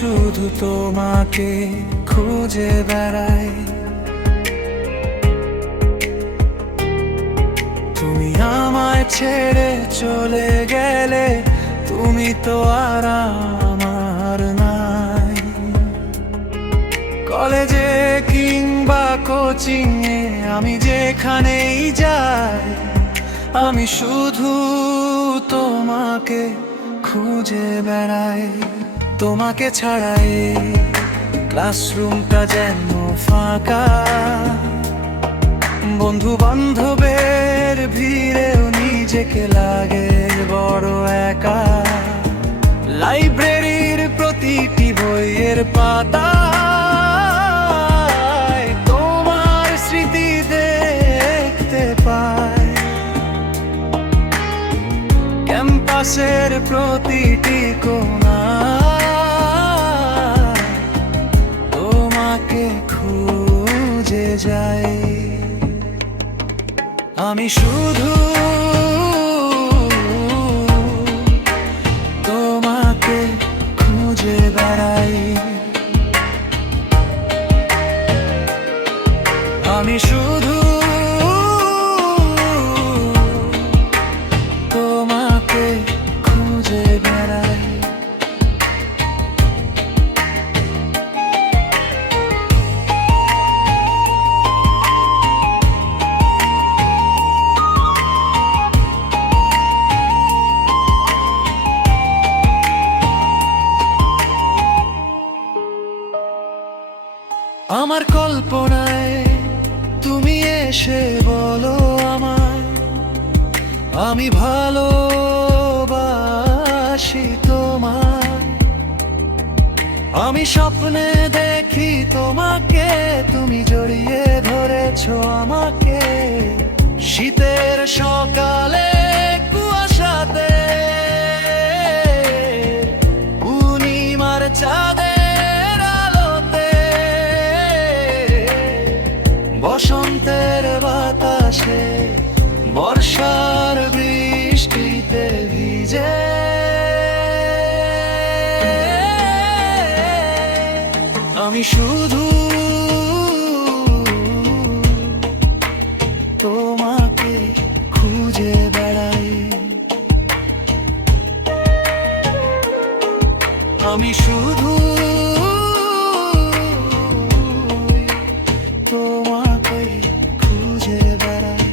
শুধু তোমাকে খুঁজে বেড়াই। তুমি আমায় ছেড়ে চলে গেলে, তুমি তো আর আমার নাই। কলেজে কিংবা কোচিংয়ে আমি যেখানেই যাই, আমি শুধু তোমাকে খুঁজে বেড়াই। তোমাকে ছাড়াই ক্লাসরুমটা যেন ফাঁকা, বন্ধু বান্ধবের ভিড়েও নিজেকে লাগে বড় একা। লাইব্রেরির প্রতিটি বইয়ের পাতায় তোমার স্মৃতি দেখতে পাই। ক্যাম্পাসের প্রতিটি কোণায় তোমাকে খুঁজে যাই। আমি শুধু তোমাকে খুঁজে বেড়াই। আমি শুধু তোমাকে খুঁজে বেড়াই। আমার কল্পনায় তুমি এসে বলো আমায়, আমি ভালোবাসি তোমায়। আমি স্বপ্নে দেখি তোমাকে, তুমি জড়িয়ে ধরেছো আমাকে। শীতের সকালে কুয়াশাতে, পূর্ণিমার চাঁদের আলোতে, বসন্তের বাতাসে, বর্ষার বৃষ্টিতে ভিজে আমি শুধু তোমাকে খুঁজে বেড়াই। আমি শুধু তোমাকে খুঁজে বেড়াই।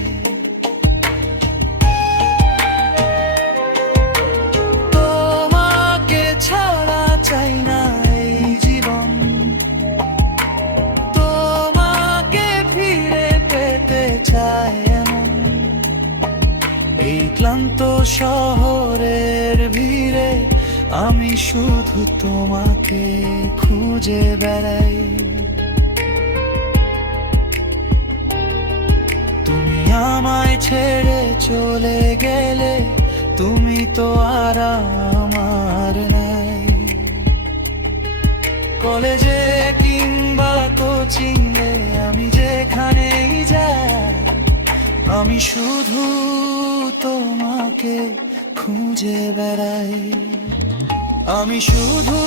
তোমাকে ছাড়া চাই না এই জীবন, তোমাকে ফিরে পেতে চাই এমন। এই ক্লান্ত শহরের ভিড়ে আমি শুধু তোমাকে খুঁজে বেড়াই। তুমি আমায় ছেড়ে চলে গেলে, তুমি তো আর আমার নাই। কলেজে কিংবা কোচিংয়ে আমি যেখানেই যাই, আমি শুধু তোমাকে খুঁজে বেড়াই। আমি শুধু